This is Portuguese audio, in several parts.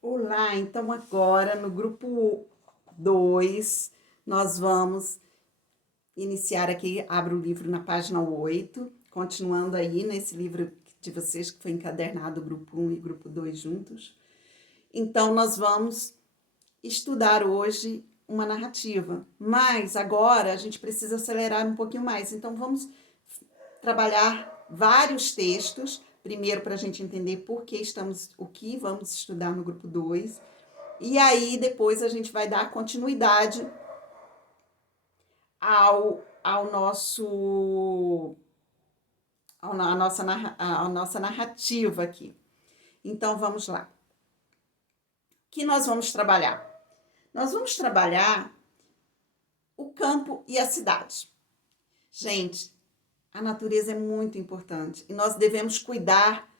Olá, então agora no grupo 2 nós vamos iniciar aqui, abro o livro na página 8, continuando aí nesse livro de vocês que foi encadernado grupo 1 e grupo 2 juntos. Então nós vamos estudar hoje uma narrativa, mas agora a gente precisa acelerar um pouquinho mais, então vamos trabalhar vários textos, primeiro para a gente entender o que vamos estudar no grupo 2. E aí, depois, a gente vai dar continuidade ao nosso. A nossa narrativa aqui. Então, vamos lá. O que nós vamos trabalhar? Nós vamos trabalhar o campo e a cidade. Gente, a natureza é muito importante e nós devemos cuidar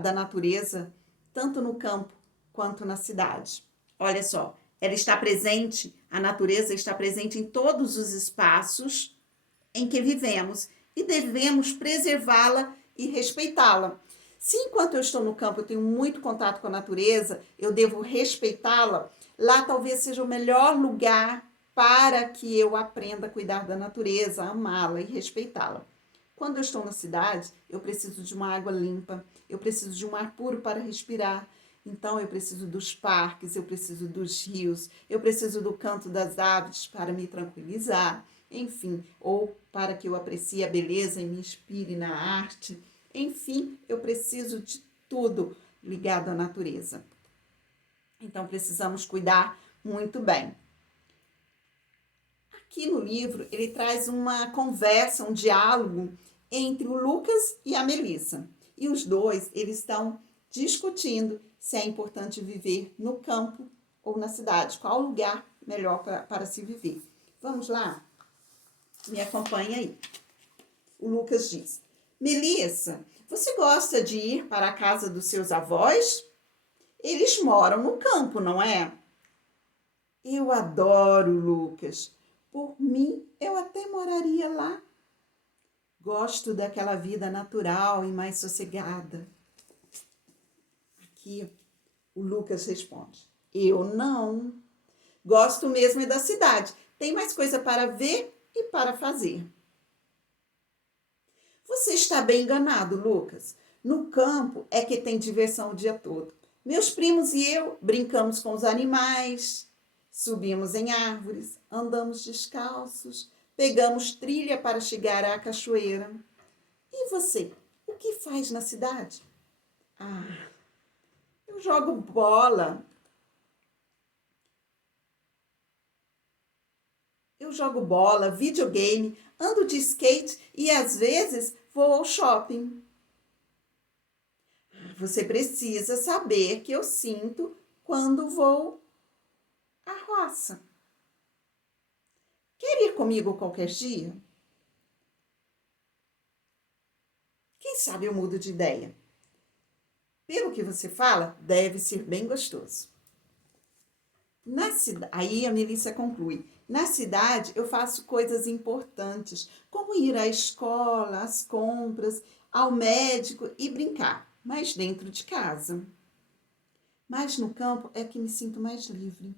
da natureza, tanto no campo quanto na cidade. Olha só, a natureza está presente em todos os espaços em que vivemos e devemos preservá-la e respeitá-la. Se enquanto eu estou no campo eu tenho muito contato com a natureza, eu devo respeitá-la, lá talvez seja o melhor lugar para que eu aprenda a cuidar da natureza, amá-la e respeitá-la. Quando eu estou na cidade, eu preciso de uma água limpa, eu preciso de um ar puro para respirar. Então eu preciso dos parques, eu preciso dos rios, eu preciso do canto das aves para me tranquilizar, enfim, ou para que eu aprecie a beleza e me inspire na arte. Enfim, eu preciso de tudo ligado à natureza. Então precisamos cuidar muito bem. Aqui no livro, ele traz uma conversa, um diálogo entre o Lucas e a Melissa. E os dois, eles estão discutindo se é importante viver no campo ou na cidade. Qual o lugar melhor para se viver? Vamos lá? Me acompanha aí. O Lucas diz: Melissa, você gosta de ir para a casa dos seus avós? Eles moram no campo, não é? Eu adoro, Lucas. Por mim, eu até moraria lá. Gosto daquela vida natural e mais sossegada. Aqui, o Lucas responde: eu não. Gosto mesmo da cidade. Tem mais coisa para ver e para fazer. Você está bem enganado, Lucas. No campo é que tem diversão o dia todo. Meus primos e eu brincamos com os animais, subimos em árvores, andamos descalços, pegamos trilha para chegar à cachoeira. E você, o que faz na cidade? Ah, eu jogo bola. Eu jogo bola, videogame, ando de skate e às vezes vou ao shopping. Você precisa saber que eu sinto quando vou à roça. Quer ir comigo qualquer dia? Quem sabe eu mudo de ideia. Pelo que você fala, deve ser bem gostoso. Aí a Melissa conclui: na cidade eu faço coisas importantes, como ir à escola, às compras, ao médico e brincar, mas dentro de casa. Mas no campo é que me sinto mais livre.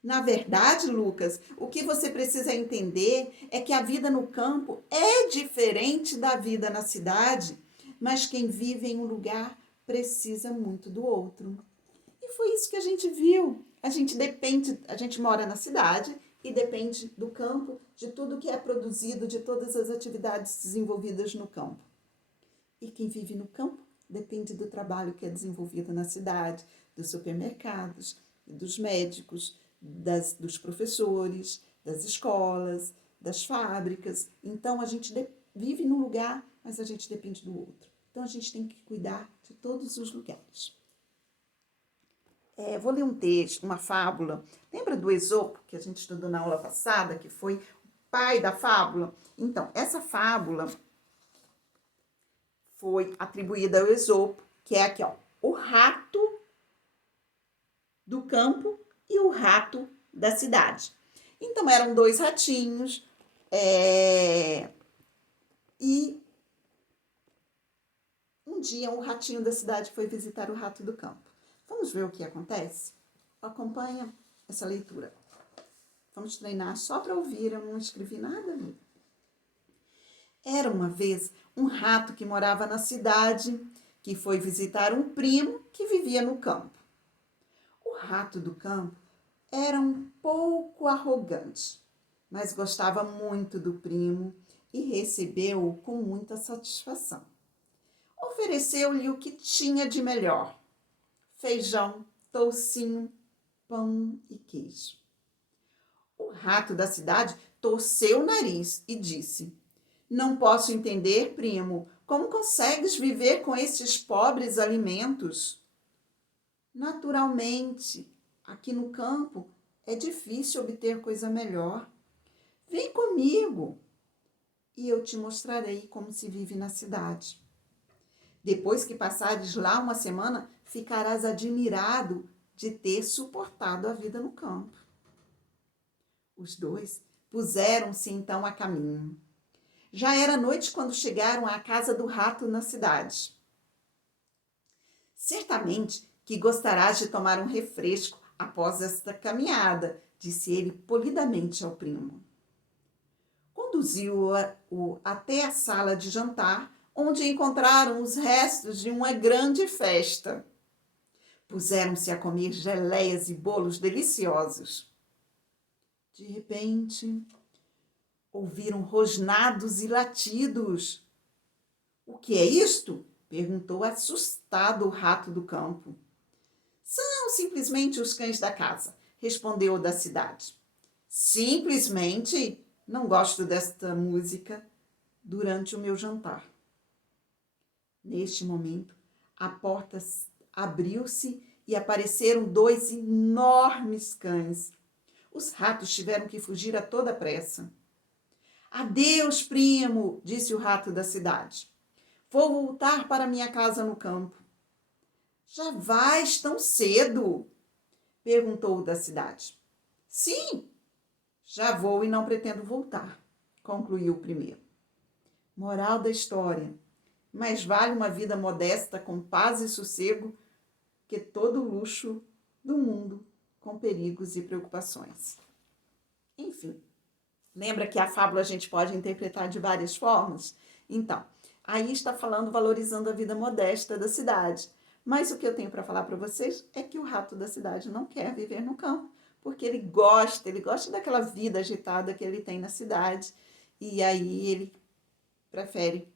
Na verdade, Lucas, o que você precisa entender é que a vida no campo é diferente da vida na cidade, mas quem vive em um lugar precisa muito do outro. E foi isso que a gente viu. A gente mora na cidade e depende do campo, de tudo que é produzido, de todas as atividades desenvolvidas no campo. E quem vive no campo depende do trabalho que é desenvolvido na cidade, dos supermercados, dos médicos, dos professores, das escolas, das fábricas. Então a gente vive num lugar, mas a gente depende do outro. Então a gente tem que cuidar de todos os lugares. Vou ler um texto, uma fábula. Lembra do Esopo, que a gente estudou na aula passada, que foi o pai da fábula? Então, essa fábula foi atribuída ao Esopo, que é aqui, ó, o rato do campo e o rato da cidade. Então, eram dois ratinhos e um dia um ratinho da cidade foi visitar o rato do campo. Vamos ver o que acontece? Acompanha essa leitura. Vamos treinar só para ouvir, eu não escrevi nada ali. Era uma vez um rato que morava na cidade, que foi visitar um primo que vivia no campo. O rato do campo era um pouco arrogante, mas gostava muito do primo e recebeu-o com muita satisfação. Ofereceu-lhe o que tinha de melhor: feijão, toucinho, pão e queijo. O rato da cidade torceu o nariz e disse: Não posso entender, primo, como consegues viver com esses pobres alimentos? Naturalmente, aqui no campo é difícil obter coisa melhor. Vem comigo e eu te mostrarei como se vive na cidade. Depois que passares lá uma semana, ficarás admirado de ter suportado a vida no campo. Os dois puseram-se então a caminho. Já era noite quando chegaram à casa do rato na cidade. Certamente que gostarás de tomar um refresco após esta caminhada, disse ele polidamente ao primo. Conduziu-o até a sala de jantar, onde encontraram os restos de uma grande festa. Puseram-se a comer geleias e bolos deliciosos. De repente, ouviram rosnados e latidos. O que é isto? Perguntou assustado o rato do campo. São simplesmente os cães da casa, respondeu o da cidade. Simplesmente não gosto desta música durante o meu jantar. Neste momento, a porta abriu-se e apareceram dois enormes cães. Os ratos tiveram que fugir a toda pressa. Adeus, primo, disse o rato da cidade. Vou voltar para minha casa no campo. Já vais tão cedo? Perguntou o da cidade. Sim, já vou e não pretendo voltar, concluiu o primeiro. Moral da história: mais vale uma vida modesta com paz e sossego que todo o luxo do mundo com perigos e preocupações. Enfim, lembra que a fábula a gente pode interpretar de várias formas? Então, aí está falando valorizando a vida modesta da cidade. Mas o que eu tenho para falar para vocês é que o rato da cidade não quer viver no campo, porque ele gosta daquela vida agitada que ele tem na cidade, e aí ele prefere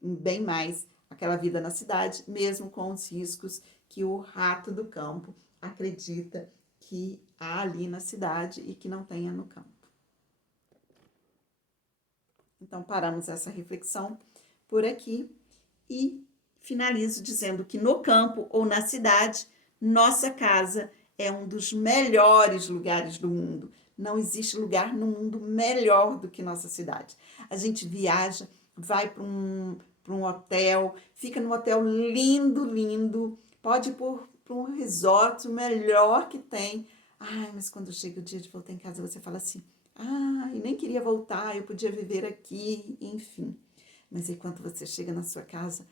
bem mais aquela vida na cidade, mesmo com os riscos que o rato do campo acredita que há ali na cidade e que não tenha no campo. Então, paramos essa reflexão por aqui e finalizo dizendo que no campo ou na cidade, nossa casa é um dos melhores lugares do mundo. Não existe lugar no mundo melhor do que nossa cidade. A gente viaja, vai para um hotel, fica num hotel lindo, lindo, pode ir para um resort, o melhor que tem. Ai, mas quando chega o dia de voltar em casa, você fala assim, eu nem queria voltar, eu podia viver aqui, enfim. Mas enquanto você chega na sua casa,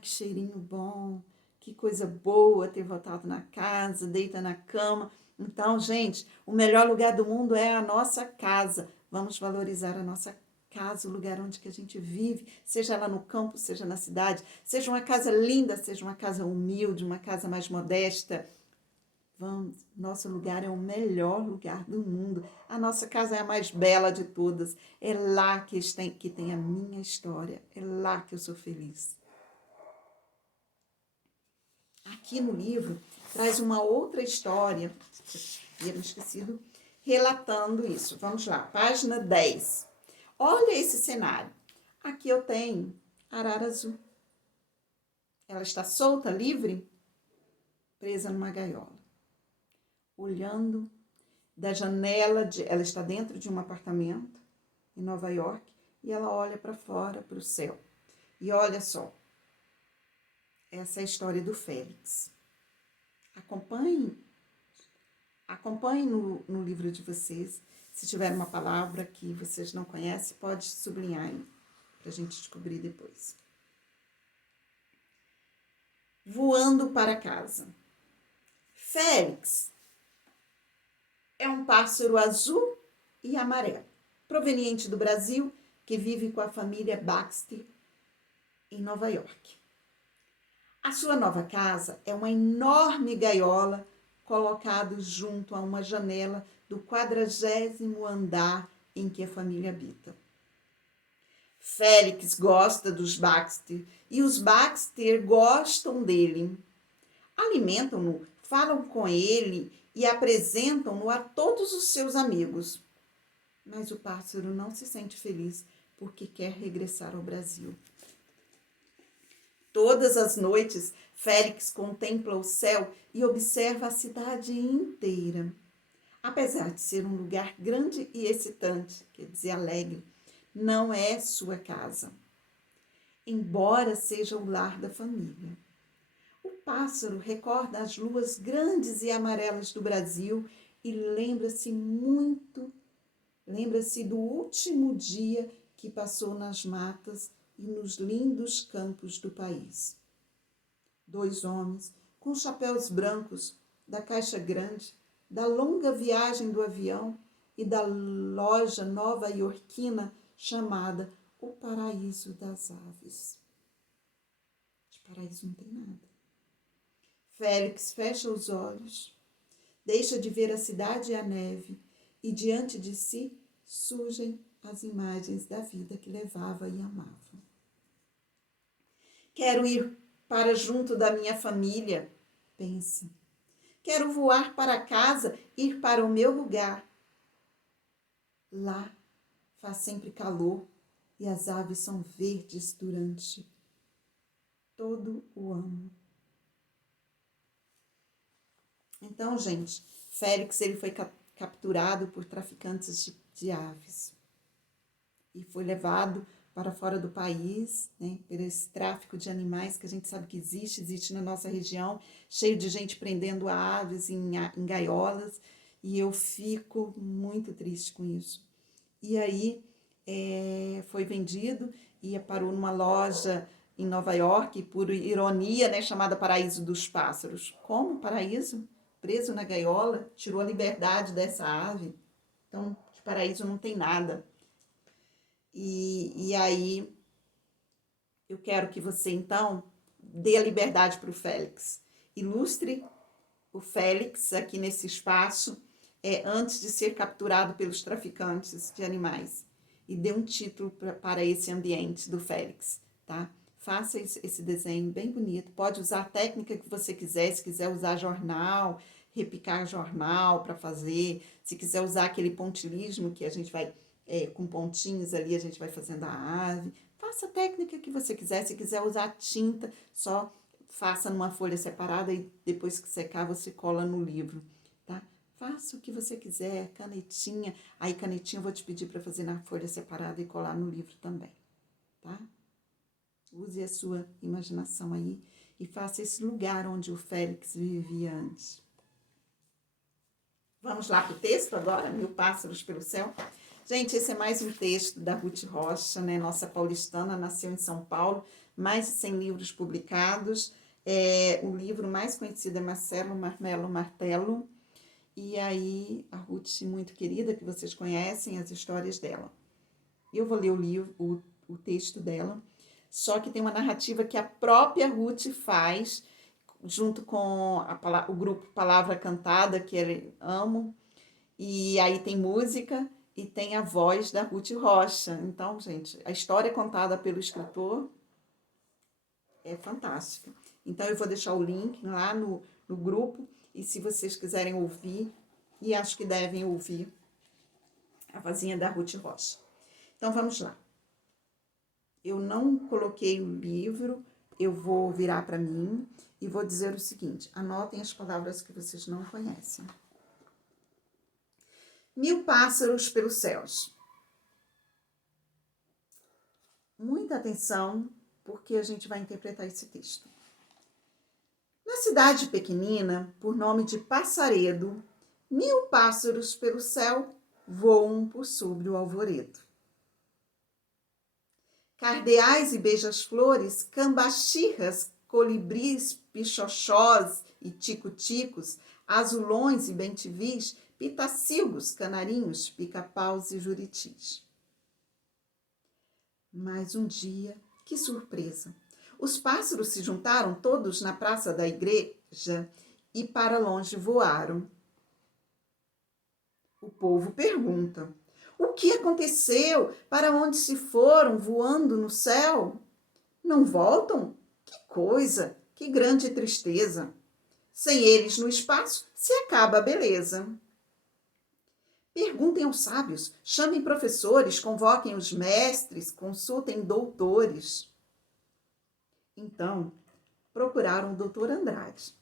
que cheirinho bom, que coisa boa ter voltado na casa, deita na cama. Então, gente, o melhor lugar do mundo é a nossa casa. Vamos valorizar a nossa casa, o lugar onde que a gente vive, seja lá no campo, seja na cidade, seja uma casa linda, seja uma casa humilde, uma casa mais modesta. Vamos, nosso lugar é o melhor lugar do mundo. A nossa casa é a mais bela de todas. É lá que tem a minha história. É lá que eu sou feliz. Aqui no livro traz uma outra história, havia me esquecido, relatando isso. Vamos lá, página 10. Olha esse cenário. Aqui eu tenho a arara azul. Ela está solta, livre, presa numa gaiola. Olhando da janela, ela está dentro de um apartamento em Nova York e ela olha para fora, para o céu. E olha só, essa é a história do Félix. Acompanhe no livro de vocês. Se tiver uma palavra que vocês não conhecem, pode sublinhar aí, para a gente descobrir depois. Voando para casa. Félix é um pássaro azul e amarelo, proveniente do Brasil, que vive com a família Baxter em Nova York. A sua nova casa é uma enorme gaiola colocada junto a uma janela do 40º andar em que a família habita. Félix gosta dos Baxter e os Baxter gostam dele. Alimentam-no, falam com ele e apresentam-no a todos os seus amigos. Mas o pássaro não se sente feliz porque quer regressar ao Brasil. Todas as noites, Félix contempla o céu e observa a cidade inteira. Apesar de ser um lugar grande e excitante, quer dizer, alegre, não é sua casa, embora seja o lar da família. O pássaro recorda as luas grandes e amarelas do Brasil e lembra-se do último dia que passou nas matas e nos lindos campos do país. 2 homens com chapéus brancos, da caixa grande, da longa viagem do avião e da loja nova-iorquina chamada O Paraíso das Aves. De paraíso não tem nada. Félix fecha os olhos, deixa de ver a cidade e a neve, e diante de si surgem as imagens da vida que levava e amava. Quero ir para junto da minha família, pensa. Quero voar para casa, ir para o meu lugar. Lá faz sempre calor e as aves são verdes durante todo o ano. Então, gente, Félix ele foi capturado por traficantes de aves e foi levado para fora do país, né, por esse tráfico de animais que a gente sabe que existe na nossa região, cheio de gente prendendo aves em gaiolas, e eu fico muito triste com isso. E aí foi vendido e parou numa loja em Nova York, por ironia, né, chamada Paraíso dos Pássaros. Como paraíso? Preso na gaiola, tirou a liberdade dessa ave. Então, de paraíso não tem nada. E aí, eu quero que você, então, dê a liberdade para o Félix. Ilustre o Félix aqui nesse espaço, antes de ser capturado pelos traficantes de animais. E dê um título para esse ambiente do Félix, tá? Faça esse desenho bem bonito. Pode usar a técnica que você quiser, se quiser usar jornal, repicar jornal para fazer. Se quiser usar aquele pontilismo que a gente vai... com pontinhos ali, a gente vai fazendo a ave. Faça a técnica que você quiser. Se quiser usar tinta, só faça numa folha separada e depois que secar, você cola no livro, tá? Faça o que você quiser, canetinha. Aí, canetinha, eu vou te pedir para fazer na folha separada e colar no livro também, tá? Use a sua imaginação aí e faça esse lugar onde o Félix vivia antes. Vamos lá para o texto agora? 1000 Pássaros pelo Céu. Gente, esse é mais um texto da Ruth Rocha, né? Nossa paulistana, nasceu em São Paulo, mais de 100 livros publicados. O livro mais conhecido é Marcelo Marmelo Martelo. E aí, a Ruth, muito querida, que vocês conhecem, as histórias dela. Eu vou ler o texto dela, só que tem uma narrativa que a própria Ruth faz, junto com o grupo Palavra Cantada, que eu amo, e aí tem música e tem a voz da Ruth Rocha. Então, gente, a história contada pelo escritor é fantástica. Então, eu vou deixar o link lá no grupo, e se vocês quiserem ouvir, e acho que devem ouvir, a vozinha da Ruth Rocha. Então, vamos lá. Eu não coloquei o livro, eu vou virar para mim e vou dizer o seguinte: anotem as palavras que vocês não conhecem. 1000 Pássaros pelos Céus. Muita atenção, porque a gente vai interpretar esse texto. Na cidade pequenina, por nome de Passaredo, 1000 pássaros pelo céu voam por sobre o alvoredo. Cardeais e beijas-flores, cambaxirras, colibris, pichoxós, e tico-ticos, azulões e bentivis, pitacilgos, canarinhos, pica-paus e juritis. Mas um dia, que surpresa! Os pássaros se juntaram todos na praça da igreja e para longe voaram. O povo pergunta: o que aconteceu? Para onde se foram voando no céu? Não voltam? Que coisa! Que grande tristeza! Sem eles no espaço se acaba a beleza. Perguntem aos sábios, chamem professores, convoquem os mestres, consultem doutores. Então, procuraram o doutor Andrade,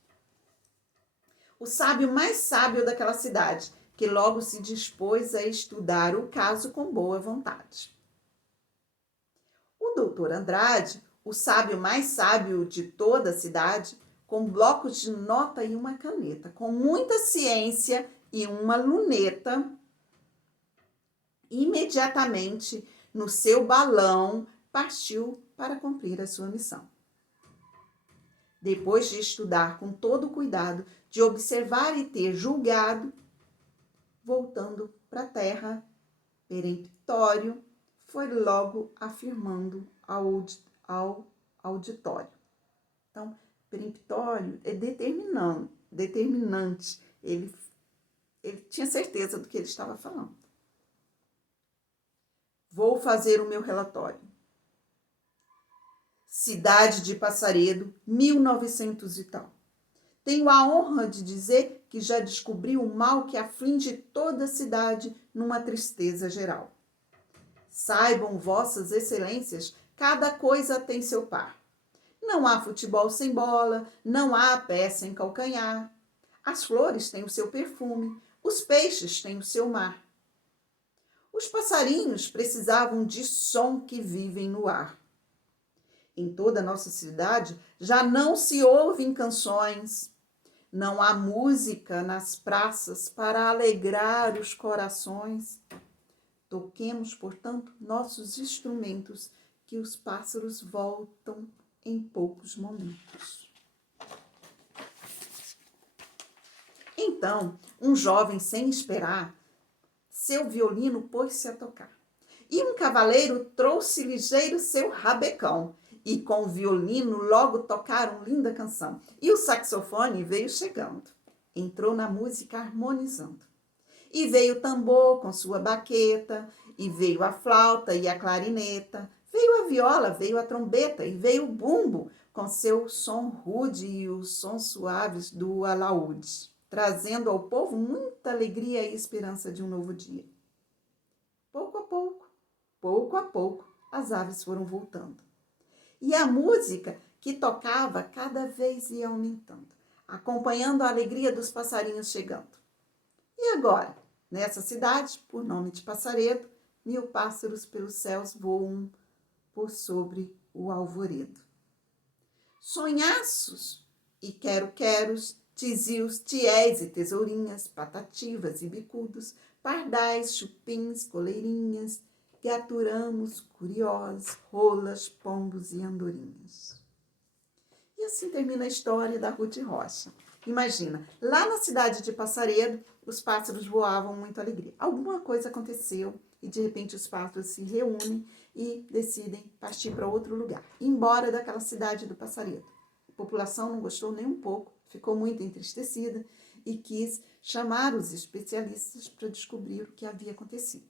o sábio mais sábio daquela cidade, que logo se dispôs a estudar o caso com boa vontade. O doutor Andrade, o sábio mais sábio de toda a cidade, com blocos de nota e uma caneta, com muita ciência e uma luneta, imediatamente no seu balão partiu para cumprir a sua missão. Depois de estudar com todo o cuidado, de observar e ter julgado, voltando para a terra, peremptório, foi logo afirmando ao auditório. Então, peremptório é determinante. Ele tinha certeza do que ele estava falando. Vou fazer o meu relatório. Cidade de Passaredo, 1900 e tal. Tenho a honra de dizer que já descobri o mal que aflige toda a cidade numa tristeza geral. Saibam vossas excelências, cada coisa tem seu par. Não há futebol sem bola, não há pé sem calcanhar. As flores têm o seu perfume, os peixes têm o seu mar. Os passarinhos precisavam de som que vivem no ar. Em toda a nossa cidade já não se ouvem canções, não há música nas praças para alegrar os corações. Toquemos, portanto, nossos instrumentos, que os pássaros voltam em poucos momentos. Então, um jovem, sem esperar, seu violino pôs-se a tocar. E um cavaleiro trouxe ligeiro seu rabecão, e com o violino logo tocaram linda canção. E o saxofone veio chegando, entrou na música harmonizando. E veio o tambor com sua baqueta, e veio a flauta e a clarineta, veio a viola, veio a trombeta, e veio o bumbo com seu som rude e os sons suaves do alaúde, trazendo ao povo muita alegria e esperança de um novo dia. Pouco a pouco, as aves foram voltando. E a música que tocava cada vez ia aumentando, acompanhando a alegria dos passarinhos chegando. E agora, nessa cidade, por nome de Passaredo, 1000 pássaros pelos céus voam por sobre o alvoredo. Sonhaços e quero-queros, tizios, tiés e tesourinhas, patativas e bicudos, pardais, chupins, coleirinhas, gaturamos, curiosos, rolas, pombos e andorinhas. E assim termina a história da Ruth Rocha. Imagina, lá na cidade de Passaredo, os pássaros voavam muito alegria. Alguma coisa aconteceu e de repente os pássaros se reúnem e decidem partir para outro lugar, embora daquela cidade do Passaredo. A população não gostou nem um pouco, ficou muito entristecida e quis chamar os especialistas para descobrir o que havia acontecido.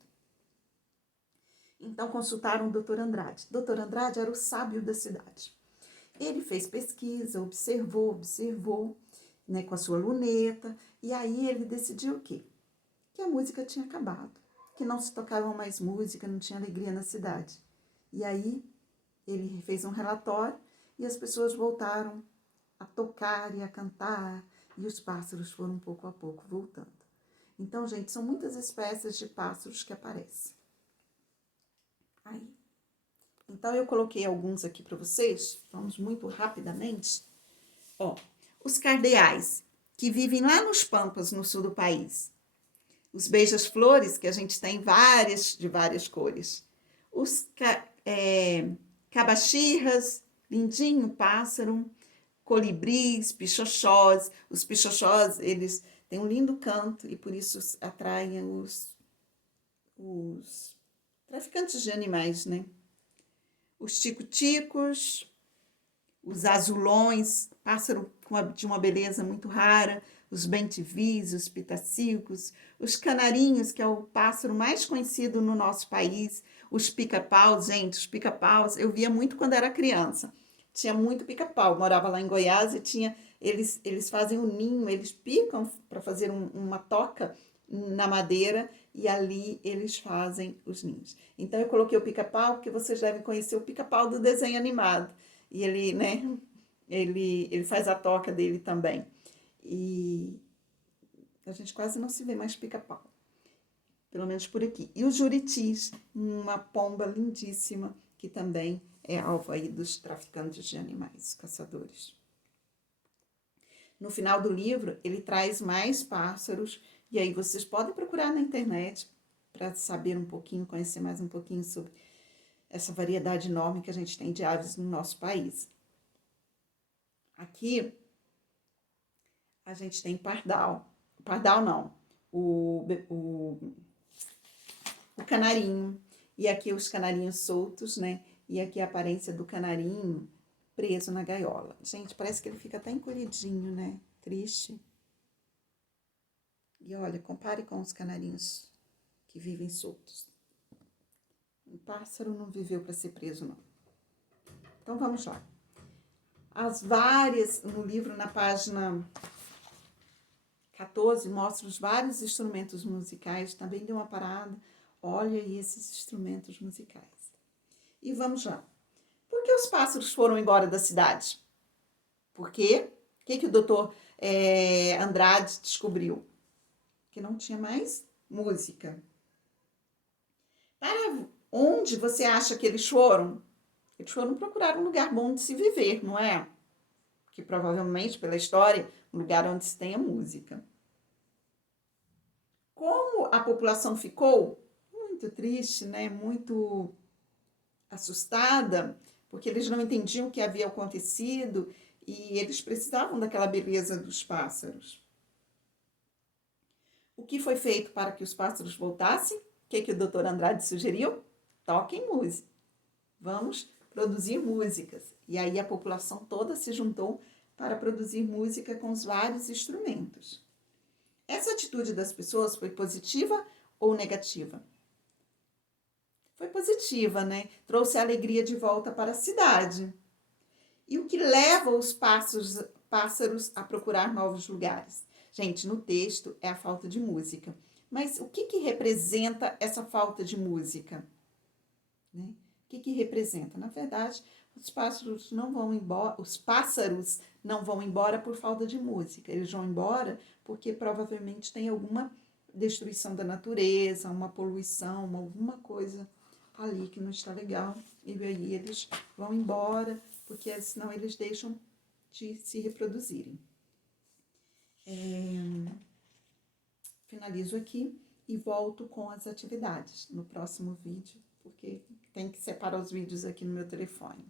Então consultaram o doutor Andrade. Doutor Andrade era o sábio da cidade. Ele fez pesquisa, observou, né, com a sua luneta, e aí ele decidiu o quê? Que a música tinha acabado, que não se tocava mais música, não tinha alegria na cidade. E aí ele fez um relatório e as pessoas voltaram a tocar e a cantar, e os pássaros foram pouco a pouco voltando. Então, gente, são muitas espécies de pássaros que aparecem. Aí. Então, eu coloquei alguns aqui para vocês, vamos muito rapidamente. Ó, os cardeais, que vivem lá nos pampas, no sul do país. Os beijas-flores, que a gente tem de várias cores. Os cabachirras, lindinho pássaro, colibris, pichochós. Os pichochós, eles têm um lindo canto e por isso atraem os traficantes de animais, né? Os tico-ticos, os azulões, pássaro de uma beleza muito rara, os bentivis, os pitacicos, os canarinhos, que é o pássaro mais conhecido no nosso país, os pica-paus, gente, os pica-paus, eu via muito quando era criança. Tinha muito pica-pau, morava lá em Goiás e eles fazem um ninho, eles picam para fazer uma toca na madeira e ali eles fazem os ninhos. Então eu coloquei o pica-pau porque vocês devem conhecer o pica-pau do desenho animado. E ele, né, ele faz a toca dele também. E a gente quase não se vê mais pica-pau, pelo menos por aqui. E os juritis, uma pomba lindíssima, que também é alvo aí dos traficantes de animais, caçadores. No final do livro, ele traz mais pássaros, e aí vocês podem procurar na internet para saber um pouquinho, conhecer mais um pouquinho sobre essa variedade enorme que a gente tem de aves no nosso país. Aqui, a gente tem pardal. Pardal não, o canarinho. E aqui os canarinhos soltos, né? E aqui a aparência do canarinho preso na gaiola. Gente, parece que ele fica até encolhidinho, né? Triste. E olha, compare com os canarinhos que vivem soltos. Um pássaro não viveu para ser preso, não. Então, vamos lá. As várias, no livro, na página 14, mostra os vários instrumentos musicais. Também deu uma parada. Olha aí esses instrumentos musicais. E vamos lá. Por que os pássaros foram embora da cidade? Por quê? O que o doutor Andrade descobriu? Que não tinha mais música. Para onde você acha que eles foram? Eles foram procurar um lugar bom de se viver, não é? Que provavelmente, pela história, um lugar onde se tenha música. Como a população ficou? Muito triste, né? Muito assustada, porque eles não entendiam o que havia acontecido e eles precisavam daquela beleza dos pássaros. O que foi feito para que os pássaros voltassem? O que o doutor Andrade sugeriu? Toquem música. Vamos produzir músicas. E aí a população toda se juntou para produzir música com os vários instrumentos. Essa atitude das pessoas foi positiva ou negativa? Foi positiva, né? Trouxe a alegria de volta para a cidade. E o que leva os pássaros a procurar novos lugares? Gente, no texto é a falta de música. Mas o que representa essa falta de música? Né? O que representa? Na verdade, os pássaros não vão embora por falta de música. Eles vão embora porque provavelmente tem alguma destruição da natureza, uma poluição, alguma coisa ali que não está legal. E aí eles vão embora, porque senão eles deixam de se reproduzirem. Finalizo aqui e volto com as atividades no próximo vídeo, porque tem que separar os vídeos aqui no meu telefone.